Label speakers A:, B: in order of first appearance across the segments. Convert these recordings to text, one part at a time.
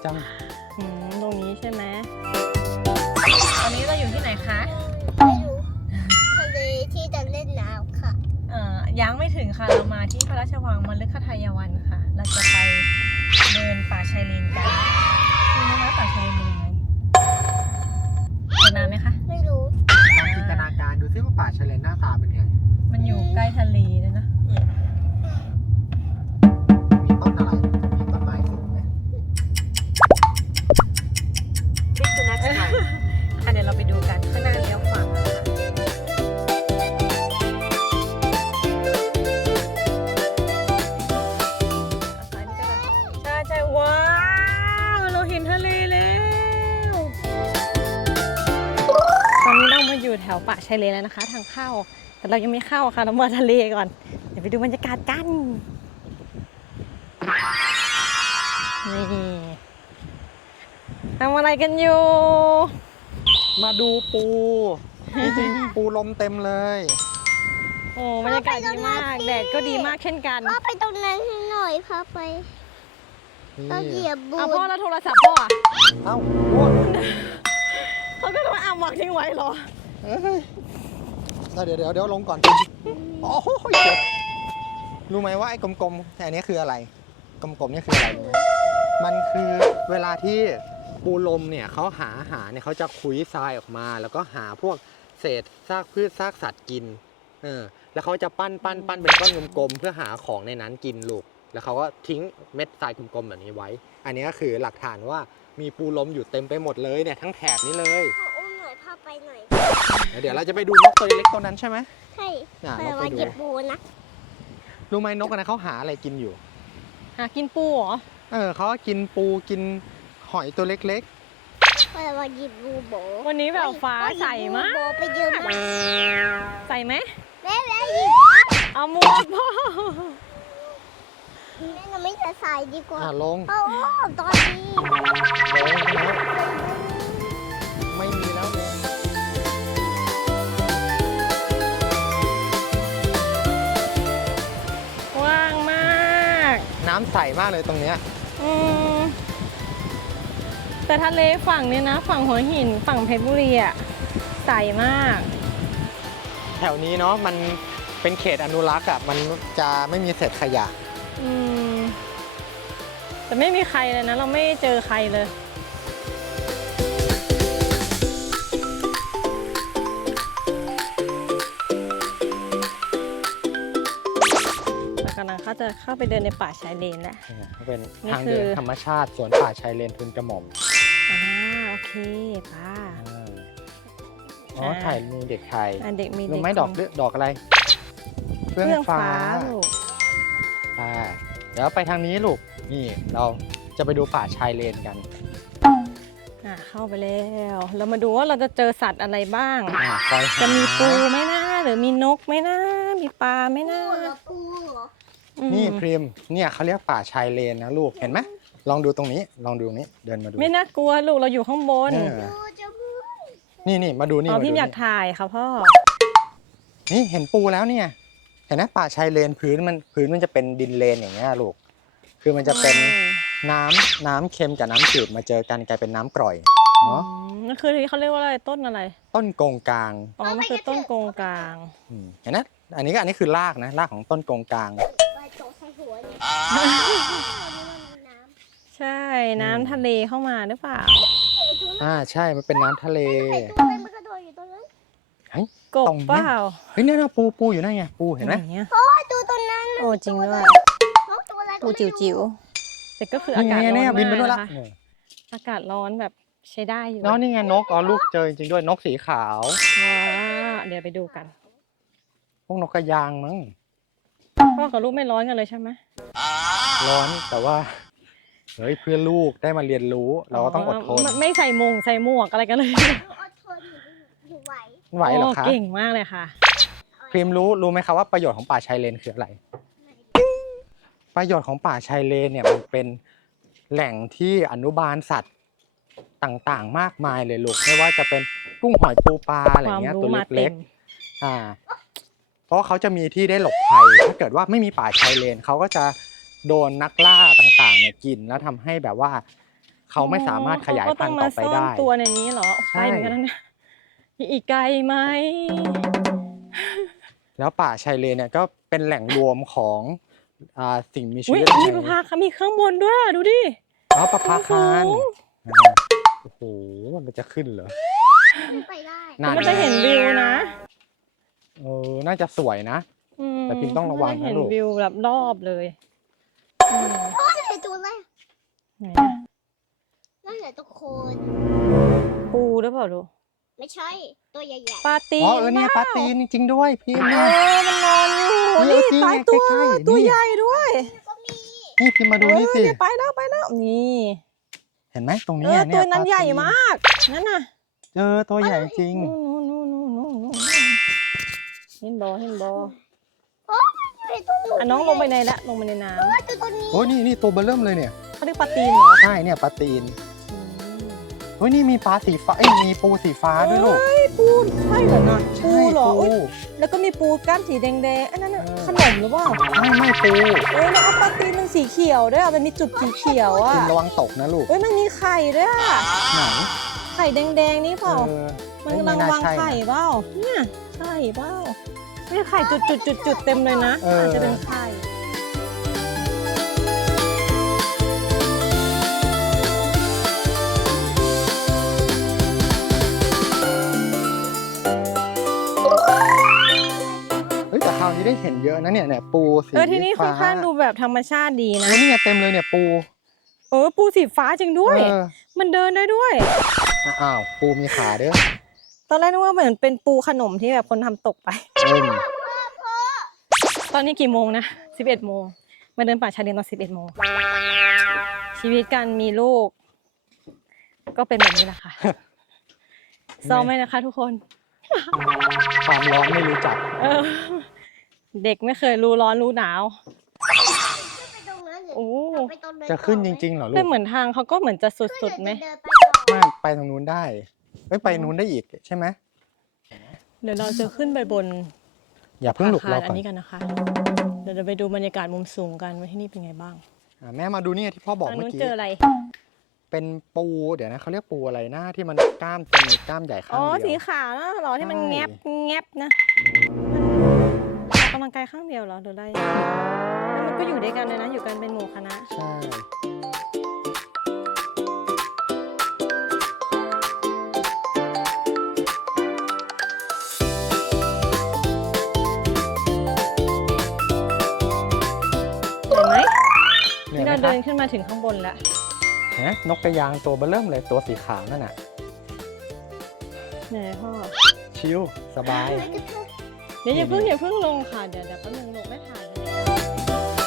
A: จัง
B: ตรงนี้ใช่ไหมตอนนี้เราอยู่ที่ไหนคะ
C: ไม่รู้ทะเลที่จะเล่นน้ำค่ะ
B: ยังไม่ถึงค่ะเรามาที่พระราชวังมฤคทายวันค่ะเราจะไปเดินป่าชายเลนกันรู้ไหมป่าชายเลนเป็นยังไงเดินนานไหมคะ
C: ไม่รู้
A: ลองจินตนาการดูซิว่าป่าชายเลนหน้าตาเป็นไง
B: มันอยู่ใกล้ทะเลเลยนะ
A: มีต้นอะไรมีต้นไม้สูงไหม
B: เดี๋ยวเราไปดูกันข้างหน้าเลี้ยวขวาใช่ว้าวเราเห็นทะเลแล้วตอนนี้เรามาอยู่แถวป่าชายเลนแล้วนะคะทางเข้าแต่เรายังไม่เข้าค่ะเรามาทะเลก่อนเดี๋ยวไปดูบรรยากาศกันนี่ทำอะไรกันอยู่
A: มาดูปูจริงๆปูลมเต็มเลย
B: โอ้บรรยากาศดีมากแดดก็ดีมากเช่นกัน
C: พ่อไปตรงนั้นให้หน่อยพาไปเราเหยียบบูด
B: พ่อแล้วโทรศัพท์พ่อ
A: เอ้า
B: เขาก็ต้องเอาหมักทิ้งไว้เหรอ
A: เดี๋ยวลงก่อนโอ้โหรู้ไหมว่าไอ้กลมๆแต่อันนี้คืออะไรกลมๆนี่คืออะไรมันคือเวลาที่ปูลมเนี่ยเขาหาอาหารเนี่ยเขาจะคุยทรายออกมาแล้วก็หาพวกเศษซากพืชซากสัตว์กินแล้วเขาจะปั้นเป็นก้อนกลมๆเพื่อหาของในนั้นกินลูกแล้วเขาก็ทิ้งเม็ดทรายกลมๆแบบนี้ไว้อันนี้ก็คือหลักฐานว่ามีปูลมอยู่เต็มไปหมดเลยเนี่ยทั้งแถบนี้เลย
C: ขออุ้มหน่อยพาไปหน่อย
A: เดี๋ยวเราจะไปดูนกตัวเล็กตัวนั้นใช่ไหม
C: ใช่เราไปเหยียบบูดนะ
A: รู้ไหมนกอันนั้นเขาหาอะไรกินอยู่
B: หากินปูเหรอ
A: เขากินปูกินหอยตัวเล็ก
C: ๆเราหยิบบูโบ
B: วันนี้แบบฟ้าใสมาก
C: ไปยืม
B: ใส่ไหม
C: แม่หยิบ
B: เอาหมวกพ่อ
C: แม่เราไม่จะใส่ดีกว่า
A: ลง
C: โอ้ตอนนี้
A: ไม่มีแล้วเลย
B: ว่างมาก
A: น้ำใสมากเลยตรงเนี้ย
B: แต่ทะเลฝั่งนี้นะฝั่งหัวหินฝั่งเพชรบุรีอ่ะใสมาก
A: แถวนี้เนาะมันเป็นเขตอนุรักษ์อ่ะมันจะไม่มีเศษขยะ
B: แต่ไม่มีใครเลยนะเราไม่เจอใครเลยเรากำลังจะเข้าไปเดินในป่าชายเลนแล้ว
A: เป็นทางเดินธรรมชาติสวนป่าชายเลนทุนกระหม่อม
B: โอเคป่า
A: ถ่ายมีเด็กไทย
B: เด็กมี
A: รู้ไหมดอกอะไร
B: เฟื่องฟ้าลูก
A: เดี๋ยวไปทางนี้ลูกนี่เราจะไปดูป่าชายเลนกัน
B: เข้าไปแล้วเรามาดูว่าเราจะเจอสัตว์อะไรบ้างจะมีปูไหมนะหรือมีนกไหมนะมีปลาไหมนะ
A: นี่พริมเนี่ยเขาเรียกป่าชายเลนนะลูกเห็นไหมลองดูตรงนี้ลองดูนี้เดินมาดู
B: ไม่น่ากลัวลูกเราอยู่ข้างบน
A: นี่มาดูนี่
B: พี่อยากถ่ายค่ะพ่อ
A: นี่เห็นปูแล้วเนี่ยเห็นไหมป่าชายเลนพื้นมันจะเป็นดินเลนอย่างเงี้ยลูกคือมันจะเป็นน้ำเค็มกับน้ำจืดมาเจอกันกลายเป็นน้ำกร่อยเนาะ
B: นั่นคือที่เขาเรียกว่าอะไรต้นอะไร
A: ต้นกงกลาง
B: มันคือต้นกงกลาง
A: เห็นไหมอันนี้คือรากนะรากของต้นกงกลาง
B: ใช่น้ำทะเลเข้ามาหรือเปล่า
A: ใช่มันเป็นน้ำทะเล
B: กบเปล่า
A: นี่นะปูอยู่นั่นไงปูเห็นไหม
C: โอ้ดูตรงนั้น
B: โอ้จริงด้วยปูจิ๋วแต่ก็คืออากาศร้อนมากนะคะอากาศร้อนแบบใช้ได้อยู่
A: นี่ไงนกลูกเจอจริงด้วยนกสีขาว
B: เดี๋ยวไปดูกัน
A: พวกนกกระยางมั้ง
B: พ่อกับลูกไม่ร้อนกันเลยใช่ไหม
A: ร้อนแต่ว่าเฮ้ยเพื่อลูกได้มาเรียนรู้เราก็ต้องอดทน
B: ไม่ใส่หมวกอะไรกันเลย
A: ไหวเหรอคะ
B: เก่งมากเลยค่ะ
A: พริมรู้ไหมคะว่าประโยชน์ของป่าชายเลนคืออะไรประโยชน์ของป่าชายเลนเนี่ยมันเป็นแหล่งที่อนุบาลสัตว์ต่างๆมากมายเลยลูกไม่ว่าจะเป็นกุ้งหอยปูปลาอะไรเงี้ยตัวเล็กๆเพราะเขาจะมีที่ได้หลบภัยถ้าเกิดว่าไม่มีป่าชายเลนเขาก็จะโดนนักล่าต่างๆเนี่ยกินแล้วทำให้แบบว่าเขาไม่สามารถขยายพันธุ์ต่อไปได้
B: เขาก็ต้องมาซ่อนตัวในนี้เหรอ
A: ใช่
B: ไกลเหมือนกันนะเนี่ยอีกไกลไหม
A: แล้วป่าชายเลนเนี่ยก็เป็นแหล่งรวมของสิ่งมีชี
B: อุ้ย
A: วิต
B: มีปลาพาค่ะมีข้างบนด้วยอะดูดิ
A: อ๋อปลาพาคาร
B: สูง
A: โอ้โหมันจะขึ้นเหรอ
C: ไปได้
A: นั่น
B: มันจะเห็นวิวนะ
A: น่าจะสวยนะ แต่พิมพ์ต้องระวังนะ
B: เห็น
A: ลูก
B: วิวแบบรอบเลยอืม
C: โอ้ยเห็นตัวอะไร
B: ไหนอะ
C: นั่นแหละตัวโคน
B: ปูหรือเปล่าดู
C: ไม่ใช่ตัวใหญ่
B: ปลาตีน
A: อ๋อเนี่ยปลาตีนจริงๆด้วยพิมพ์
B: มันนอนอยู่
A: นี่
B: นี่
A: จริง
B: ตายตัว
A: ใกล้ๆ
B: ตัว
A: นี่
B: ใหญ่ด้วย
C: ๆก็มี
A: นี่พิมพ์มาดูนี่สิ
B: ไปแล้วนี่
A: เห็นไหมตรงนี้
B: ตัว
A: เนี่ย
B: นั้น
A: ปลาตี
B: ใหญ่มากนั่นน่ะ
A: ตัวใหญ่จริง
B: นู่นเห็นบอ
C: โอ้ยเห็นตัวหนู
B: อ่ะน้องลงไปในละลงไปในน้
C: โอ้ยตัวนี้
A: โอ้นี่ตัวเบอร์เริ่มเลยเนี่ย
B: ำเขาเรียกปลาตีนเหรอ
A: ใช่เนี่ยปลาตีนเฮ้ยนี่มีปลาสีฟ้ามีปูสีฟ้าด้วยลูก
B: เฮ้ยปูใช่เหรอนะปู
A: ใช่
B: เหรอ
A: ปู
B: อุ๊ยแล้วก็มีปูก้ามสีแดงๆอันนั้นน่ะ
A: เออ
B: ขนมหรือเปล่า
A: ไม่ปู
B: แล้วก็ปลาตีนมันสีเขียวด้วยอ่ะมันมีจุดสีเขียวอ่ะ
A: พิมพ์ระวังตกนะลูก
B: เฮ้ยมันมีไข่ด้วยอ่ะ
A: ไหน
B: ไข่แดงๆนี่เปล่า มันกำลังวางไข่
A: นะ
B: เปล่าเนี่ยไข่เปล่าเนี่ยไข่จุดเต็มเลยนะ
A: เออ
B: อาจจะเป็นไข่
A: เฮ้ยแต่คราวนี้ได้เห็นเยอะนะเนี่ยปูสี
B: ที่นี่ค่อนข้างดูแบบธรรมชาติดีนะ
A: โอ้นี่ไงเต็มเลยเนี่ยปู
B: ปูสีฟ้าจริงด้วย
A: เออ
B: มันเดินได้ด้วย
A: อ้าวปูมีขาเด้อ
B: ตอนแรกนึกว่าเหมือนเป็นปูขนมที่แบบคนทำตกไป ตอนนี้กี่โมงนะ11 โมงมาเดินป่าชายเลนตอน11 โมงชีวิตการมีลูก ก็เป็นแบบนี้แหละค่ะซ้อมไหมนะคะทุกคน
A: ความร้อนไม่รู้จัก
B: เออเด็กไม่เคยรู้ร้อนรู้หนาว
C: ไปตรงนั้นหรือ
B: โอ้
C: ไปตรงนั้น
A: จะขึ้นจริงๆเหรอลู
B: แต่
A: ก
B: เหมือนทางเขาก็เหมือนจะสุดๆไหม
C: เดินไปต่อ
A: ไม่ไปทางนู้นได้ไปนู้นได้อีกใช่ไหม
B: เดี๋ยวเราจะขึ้นไปบน
A: อย่าเพิ่งหลุก
B: อา
A: เรา
B: คารอั
A: ก่อน
B: นนี้กันนะคะ เดี๋ยวเราไปดูบรรยากาศมุมสูงกันว่าที่นี่เป็นไงบ้าง
A: แม่มาดูนี่ที่พ่อบอก
B: ทาง
A: เมื่
B: นู้
A: อน กี้
B: เจออะไร
A: เป็นปูเดี๋ยวนะเขาเรียกปูอะไรนะที่มันกล้ามจะมีกล้ามใหญ่ข้าง
B: อ๋อ
A: เดี
B: สี
A: ยว
B: ขาวนะเหรอที่มัน
A: ใช่
B: แงบนะมันออกกำลังกายข้างเดียวเหรอหรืออะไรแล้วมันก็อยู่ด้วยกันเลยนะอยู่กันเป็นหมู่คณะ
A: ใช่
B: เห็นไหม
A: เหนื่อย
B: ที่
A: ไหม
B: เรา
A: ค
B: เดิ
A: รับ
B: นขึ้นมาถึงข้างบนแล้ว
A: เห็นไหมนกกระยางตัวเบอร์เริ่มเลยตัวสีขาวนั่นน่ะ
B: เหนื่อยพ่อ
A: ชิลสบาย
B: เดี๋ยวอย่าเพิ่งลงค่ะเดี๋ยวแป๊บนึงลงไม่ถ่ายเลย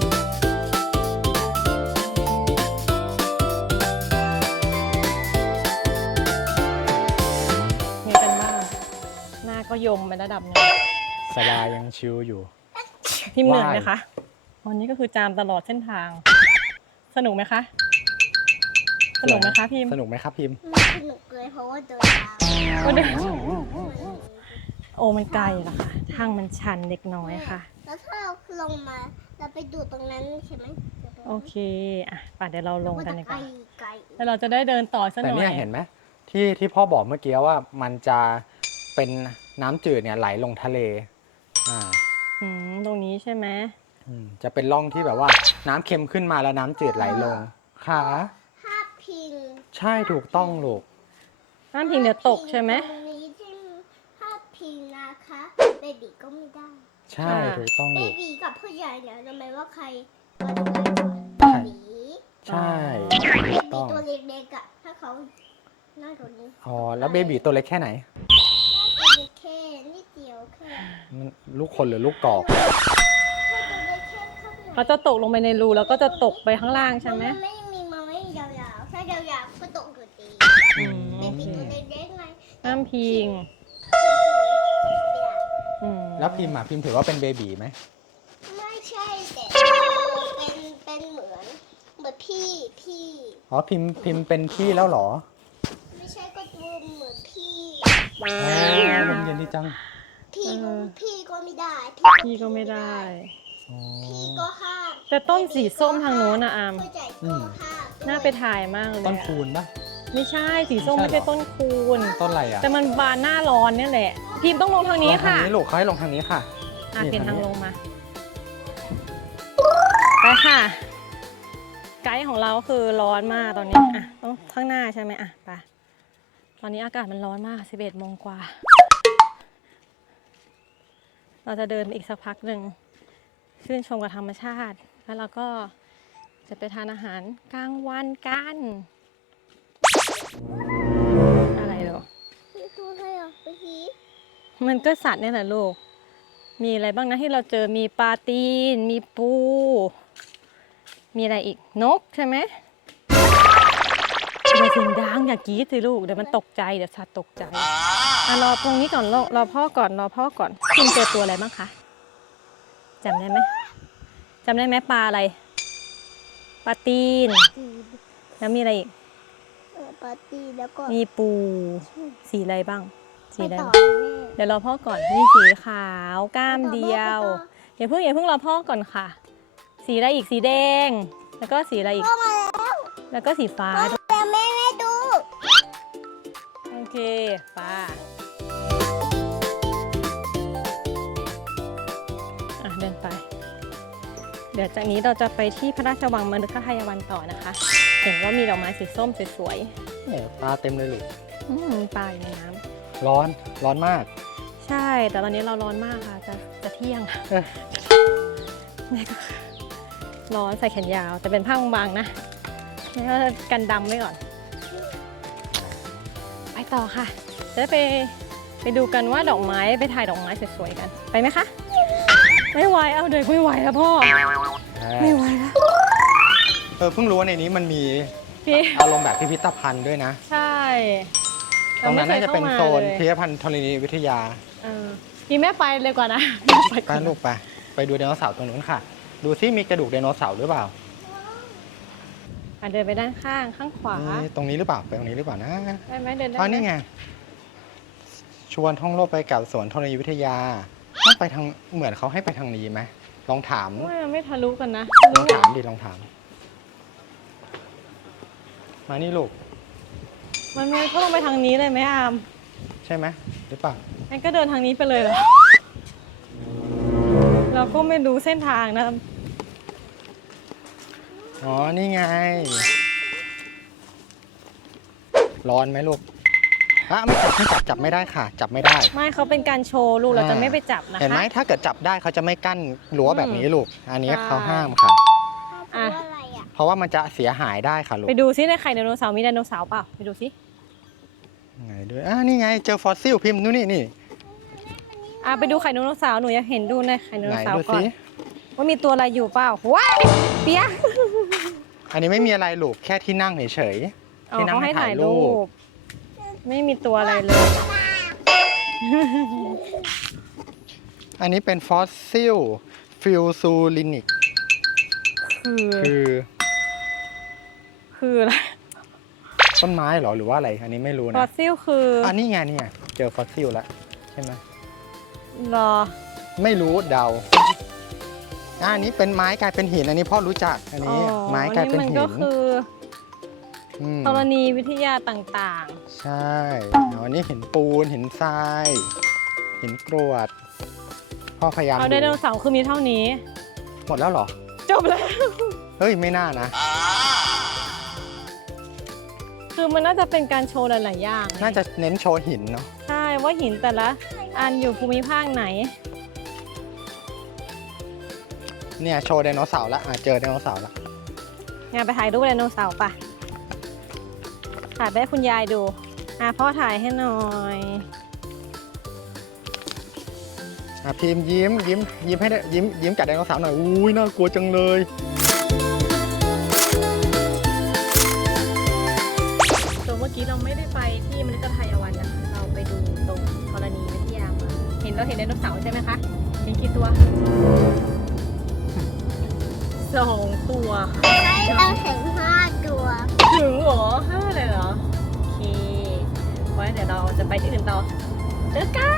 B: ไงกันบ้างหน้าก็ยมไประดับหนึง
A: สบายยังชิลอยู่
B: พิมพ์เหนื่อยไหมคะวันนี้ก็คือจามตลอดเส้นทาง สนุกไหมคะ สนุกไหมคะพิมพ์
A: สนุกไหมครับพิมพ์
C: ไม่สนุกเลยเพราะว่าเดินทาง
B: ก็เดินโอ้มันไกลเหรอคะทางมันชันเล็กน้อยค่ะ
C: แล้วถ้าเราลงมาเราไปดูตรงนั้นใช่ไหม
B: โอเคอ่ะป่ะเดี๋ยวเราลงกันดีกว่า
C: ไกล
B: แล้วเราจะได้เดินต่อสักห
A: แต่
B: น่อย
A: เนี่ยเห็นไหมที่พ่อบอกเมื่อกี้ว่ามันจะเป็นน้ำจืดเนี่ยไหลลงทะเลอ่า
B: ตรงนี้ใช่ไหม
A: จะเป็นร่องที่แบบว่าน้ำเค็มขึ้นมาแล้วน้ำจืดไหลลงค่ะ
C: ภาพพิง
A: ใช่ถูกต้องลูก
B: น้ำพิงเดี๋ยวตกใช่ไหม
C: ตรงนี้ที่ภาพพิงนะคะเบบีก็ไม่ได้
A: ใช่ถูกต้อง
C: เบ
A: ลูก
C: บีกับผู้ใหญ่เนี่ยรู้ไหมว่าใครว่าจะได้ก่อนเบบี
A: ใช่
C: เบ
A: ถูก
C: บี
A: ต้อง
C: ตัวเล็กๆอะถ้าเขาหน้าตัวนี้
A: อ๋อแล้วเบบีตัวเล็กแค่ไหน
C: ตัวเล็กแค่นิดเดียวแค่
A: มันลูกคนหรือลูกกอก
C: ถ้าตัวเล็กแค่ข้างใน
B: เขาจะตกลงไปในรูแล้วก็จะตกไปข้างล่างใช่ไหม
C: มันไม่ยาวๆถ้ายาวๆก็ตกอยู่ดี
B: อืม
C: เบ
B: โอ
C: บี
B: เค
C: ตัวเล็กๆไง
B: น้ำพิง
A: แล้วพิมพ์พิมพ์ถือว่าเป็นเบบีไหม
C: ไม่ใช่แต่เป็นเหมือนพี่
A: อ๋อพิมพ์เป็นพี่แล้วเหรอ
C: ไม่ใช่ก็ตัวเหมือนพี่
A: อ๋อลมเย็นดีจัง
C: พี่ก็ไม่ได้
B: พี่ก็ไม่ได้
A: อ๋อ
C: พี่ก็ห้าม
B: แต่ต้นสีส้มทางโน้นนะอาม
C: ผู้ใหญ่ก็ห้าม
B: น่าไปถ่ายมากเลย
A: ต้น
B: อะ
A: คูณปะ
B: ไม่ใช่สีส้ม
A: ไม่
B: ไม่
A: ใช่
B: ใช่
A: เหรอ
B: ต้นคูณ
A: ต้นอะไรอ่ะ
B: แต่มันบานหน้าร้อนเนี่ยแหละ พิมพ์ต้องลงทางนี้
A: ลงทาง
B: ค่ะ
A: นี้ลูกเขาให้ลงทางนี้ค่ะ
B: เปลี่ยนทางลงมา ไปค่ะ ไกด์ของเราคือร้อนมากตอนนี้อ่ะต้องข้างหน้าใช่ไหมอ่ะไปตอนนี้อากาศมันร้อนมาก 11 โมงกว่า เราจะเดินไปอีกสักพักหนึ่งชื่นชมกับธรรมชาติ แล้วเราก็จะไปทานอาหารกลางวันกัน อะไรเหรอ
C: พี่คือให้ออกไปที
B: มันก็สัตว์เนี่ยแหละลูก มีอะไรบ้างนะที่เราเจอ มีปลาตีน มีปู มีอะไรอีก นกใช่ไหมอย่าเสียงดังอย่ากรี๊ดสิลูก เดี๋ยวมันตกใจ เดี๋ยวสัตว์ตกใจอ่ะรอตรงนี้ก่อนรอพ่อก่อน รอพ่อก่อนคุณเจอตัวอะไรบ้างคะจำได้ไหมจำได้ไหมปลาอะไร ปลาตีน
C: จี
B: แล้วมีอะไรอีก
C: ปาร์ตี้แล้วก็
B: มีปู สีอะไรบ้าง สี
C: ไป
B: อะไร
C: ต่อ
B: บ้าง
C: แม่
B: เดี๋ยวรอพ่อก่อน นี่สีขาวกล้ามเดียว อย่าเพิ่งรอพ่อก่อนค่ะ สีอะไรอีก สีแดง แล้วก็สีอะไรอีก
C: พ่อมาแล้ว
B: แล้วก็สีฟ้า
C: แต่แม่ไม่ดู
B: โอเคฟ้าอ่ะเดินไป เดี๋ยวจากนี้เราจะไปที่พระราชวังมฤคทายวันต่อนะคะ เห็นว่ามีดอกไม้สีส้มสวย
A: เนี่ยปลาเต็มเลยลูก
B: ปลาอยู่ในน้ำ
A: ร้อนมาก
B: ใช่ แต่ตอนนี้เราร้อนมากค่ะ จะเที่ยง
A: เออ
B: แม่ก็ร้อนใส่แขนยาว แต่เป็นผ้าบางๆนะแม่ก็กันดำไว้ก่อน ไปต่อค่ะ จะได้ไปดูกันว่าดอกไม้ไปถ่ายดอกไม้สวยๆกัน ไปไหมคะ ไม่ไหว เอาเด็กไม่ไหวแล้วพ่อ ไม่ไหวแล้ว
A: เพิ่งรู้ว่าในนี้มันมี
B: พี่
A: อารมณ์แบบพิพิธภัณฑ์ด้วยนะ
B: ใช่
A: ตรงนั้นน่าจะเป็นโซน
B: พิ
A: พิพิธภัณฑ์ธรณีวิทยา
B: พี่แม่ไปเลยกว่านะ
A: ไปลูกไปดูไดโนเสาร์ตรงนู้นค่ะ ดูซิมีกระดูกไดโนเสาร์หรือเปล่า
B: เดินไปด้านข้างขวา
A: นี่ตรงนี้หรือเปล่าไปตรงนี้หรือเปล่านะ
B: ได้ไหมเดินได้
A: อ๋อ
B: ไหม
A: นี่ไงชวนท่องโลกไปกับสวนธรณีวิทยาต้องไปทางเหมือนเขาให้ไปทางนี้ไหมลองถาม
B: ไม่ทะลุกันนะ
A: ลองถามดิลองถาม มานี่ลูก
B: มันก็ต้องไปทางนี้เลยไหมอาม
A: ใช่ไหมหรือเปล่า
B: งั้นก็เดินทางนี้ไปเลยเหรอ เราก็ไม่รู้เส้นทางนะ
A: อ๋อนี่ไง ร้อนไหมลูกไม่จับไม่ได้ค่ะ จับไม่ได้
B: ไม่เขาเป็นการโชว์ลูกเราจะไม่ไปจับนะคะ
A: เห็นไหมถ้าเกิดจับได้เขาจะไม่กั้นรั้วแบบนี้ลูก อันนี้
B: ใช่
A: เขาห้ามค่ะ
C: พ่อพูดอะไรอ่ะ
A: เพราะว่ามันจะเสียหายได้ค่ะลูก
B: ไปดูซิในไข่ไดโนเสาร์มีไดโนเสาร์เปล่า ไปดูซิ
A: ไงด้วยนี่ไงเจอฟอสซิลพิมพ์นู่นนี่
B: ไปดูไข่ไดโนเสาร์หนูอยากเห็นดูในไข่ได
A: ไห
B: โน
A: น
B: เสาร์
A: ดู
B: ก่อ
A: สิ
B: นว่ามีตัวอะไรอยู่เปล่าว้ายเปียก
A: อันนี้ไม่มีอะไรลูกแค่ที่นั่งเฉย
B: อ๋อ
A: ที่นั่ง
B: เขาให้
A: ให้ถ่า
B: ถ่าย ย
A: รู
B: รู
A: ป
B: ป ไม่มีตัวอะไรเลย
A: อันนี้เป็นฟอสซิลฟิลซูลินิก
B: คือ
A: คือ
B: อะไร
A: ต้นไม้เหรอหรือว่าอะไร อันนี้ไม่รู้
B: ฟอ
A: นะ
B: สซิลคือ
A: อันนี้ไงนี่ไงเจอฟอสซิลแล้วใช่ไหม
B: รอ
A: ไม่รู้เดาอันนี้เป็นไม้กลายเป็นหิน อันนี้พ่อรู้จัก อันนี้ไม้กลายเป็น
B: มัน
A: หิ
B: ก็
A: น
B: คือ
A: ม
B: ธรณีวิทยาต่าง
A: ใช่อันนี้หินปูนหินทรายหินกรวด พ่อพยายาม
B: ๆ เอาไดโนเสาร์คือมีเท่านี้
A: หมดแล้วเหรอ
B: จบแล้ว
A: เฮ้ย ไม่น่านะ
B: คือมันน่าจะเป็นการโชว์หลาย ๆ อย่าง
A: น่าจะเน้นโชว์หินเนาะ
B: ใช่ว่าหินแต่ละอันอยู่ภูมิภาคไหน
A: เนี่ยโชว์ไดโนเสาร์ละเจอไดโนเสาร์ละ
B: งานไปถ่ายรูปไดโนเสาร์ป่ะ ถ่ายไปให้คุณยายดู พ่อถ่ายให้หน่อย
A: พิมพ์ยิ้มให้ได้ยิ้มกับไดโนเสาร์หน่อยอุ้ยน่ากลัวจังเลย
B: ตัวเมื่อกี้เราไม่ได้ไปที่มฤคทายวันนะคะเราไปดูตรงธรณีวิทยามาเห็นไดโนเสาร์ใช่ไหมคะเห็นกี่ตัว 2 ตัวค่ะ
C: ให้เราเห็น5 ตัว
B: ถึงเหรอ5เลยเหรอ โอเคเพราะฉะนั้นเดี๋ยวเราจะไปที่อื่นต่อเจอกัน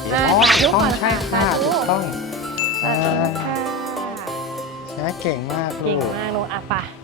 B: อ่า
A: อ๋อ
B: สาธุ
A: ถูกต้อ
B: ก่
A: ง
B: อน
A: ใช่
B: ค่ะ
A: ค่ะ
B: สาธุ
A: ถูกต้อง
B: สาธุค่ะ
A: นะเก่งมาก
B: เก่
A: ลู
B: ง
A: ก
B: มากลูกอ่ะไป